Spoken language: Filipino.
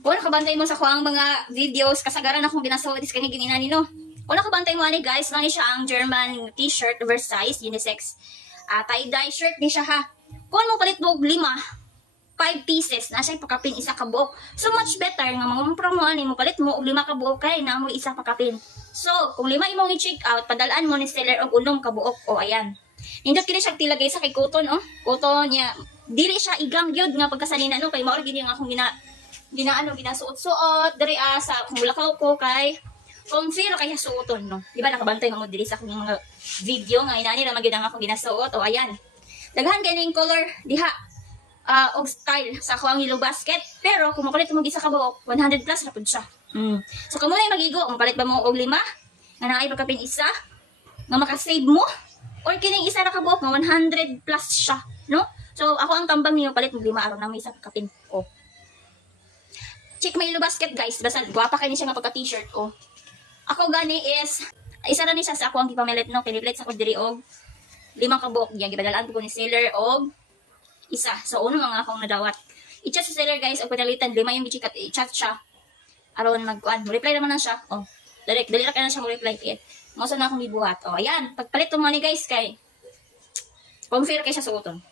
Kung nakabantay mo sa kuang mga videos, kasagaran akong ginasawad is kanya gininani no. Kung nakabantay mo ani guys, mani siya ang German t-shirt oversize unisex. Tie-dye shirt ni siya ha. Kung mo palit mo 5 pieces na siya pakapin isa ka buok. So much better nga mga promo ani mo palit mo og 5 ka buok kay na mo isa pakapin. So kung 5 imong i-check out, padalaan mo ni seller og 6 ka buok. O ayan. Nindot kini siya tilagay sa kay cotton oh. Cotton niya. Dili siya igang gyud nga pagkasanina no kay mao gini nga akong ginasuot-suot diri sa kung lakaw ko kay kung zero kaya suoton no. Di ba nakabantay mo diri sa akong mga video nga inani ra magyud ang akong ginasuot. O ayan. Daghan kay ning color diha. Og style sa kuang yellow basket. Pero kung makulit mo gisa ka buok, 100 plus na pud siya. So kung mo na magigo, kung palit ba mo og 5 nga naay pagkapin isa nga maka-save mo or kining isa na ka buok nga 100 plus siya, no? So ako ang tambang niyo palit mo 5 aron na may isa pagkapin. Oh. Check my yellow basket guys, basta guwapa kay ni siya nga pagka t-shirt ko. Ako gani is isa ra ni siya sa ako ang gipamilit no, kinilit sa ko diri og 5 ka buok diya gibadalaan ko ni seller og isa. So, uno mga akong nadawat. I-chat sa seller guys, o pinalitan, 5 yung bichikat, i-chat siya. Aron mag-kuan. Reply naman na siya. O, dali ra ka na siya mo-reply. Mausa na akong ibuhat. O, ayan. Pagpalit mo ni guys kay, confirm kay siya suoton.